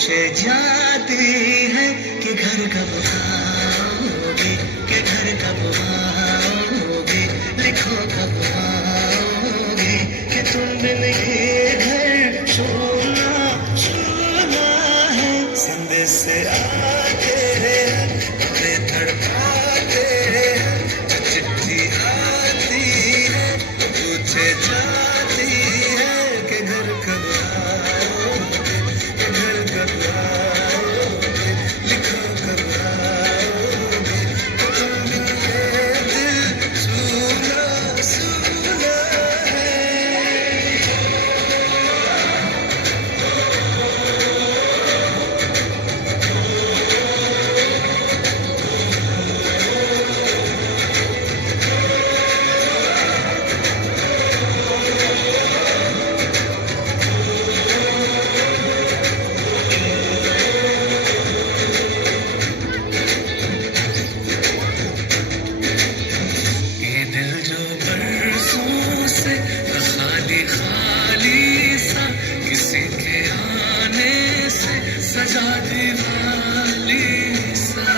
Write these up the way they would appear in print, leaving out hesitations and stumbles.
पूछे जाती है कि घर कब आओगे, कि घर कब आओगे, लिखो कब आओगे, कि तुम बिन ये घर सोना सोना है। संदेश से आते हैं हमें तड़पाते हैं, जो चिट्ठी आती है पूछे जाती है कि घर कब आओगे, कि घर कब आओगे, लिखो कब आओगे, कि तुम बिन ये दिल सूना सूना है। ये दिल जो बरसों से खाली खाली सा, किसी के आने से सजा दीवाली सा,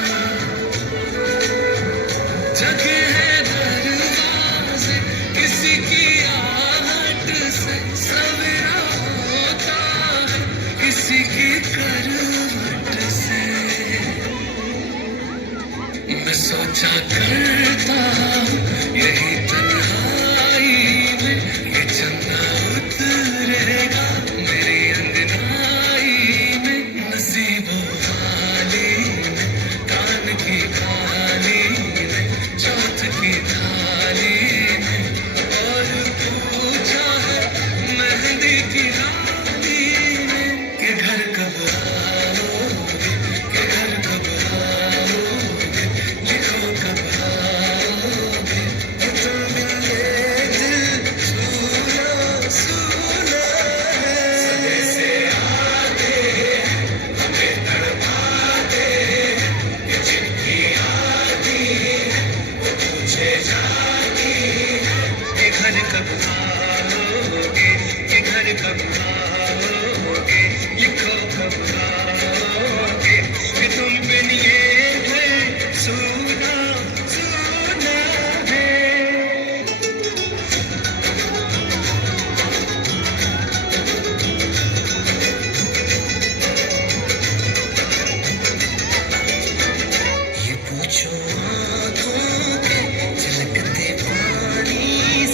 जगे है दरवाजे किसी की आहट से, सवेरा होता है किसी की करवट से। मैं सोचा करता हूँ यही तन्हाई में, ये चंदा उतरेगा मेरी अंगनाई में, नसीबों वाली में, कान की बाली में, चौथ की थाली में, और पूछा है मेहंदी की डाली में कि घर कब आओगे, कि घर कब आओगे, लिखो कब आओगे, कि तुम बिन ये दिल सूना सूना है। सदे से आते हमें तड़पाते, ये चिट्ठी आती है वो पूछे जाती है कि घर कब आओगे, कि घर कब आओगे, लिखो कब आओगे, कि तुम बिन ये घर सूना सूना है। ये पूछो आँखों के झलकते पानी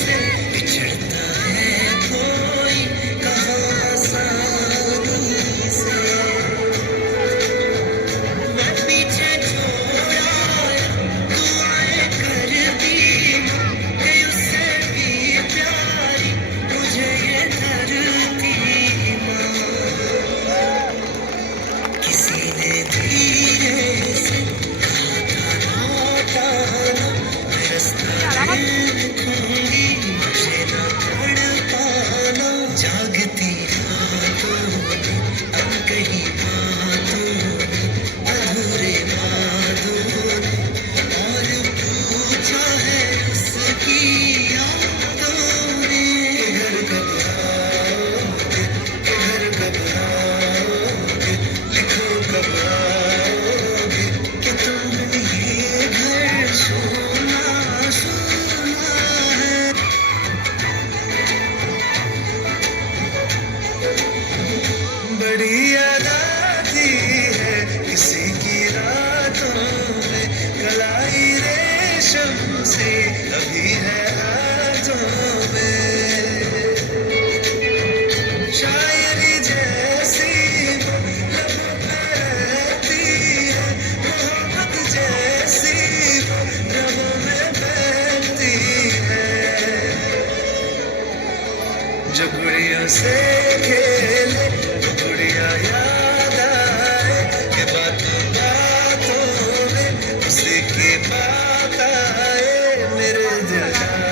से, बिछड़ता है कोई कहाँ आसानी से। मैं पीछे छोड़ा दुआएं करती कि उससे भी प्यारी मुझे ये धरती माँ। किसी ने धीरे से कहा था लौटाना, मैं रास्ता देखूंगी मुझे न पड़ पाना। जागती रातों में अनकही बातों में, अधूरे वादों ने, और पूछा है उसकी यादों ने, घर कब आओगे, घर कब आओगे, लिखो कब आओगे, कि तुम बिन ये घर सोना सोना है। बड़ी याद आती है किसी की रातों में, कलाई रेशम से अभी है हाथों में, शायरी जैसी वो लबों पे रहती है, मोहब्बत जैसी वो रगों में बहती है। जो गुड़ियों से खेले वो गुड़िया याद आए, कि बातों बातों में उसी की बात आए, मेरे दिल का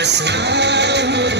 बस नाम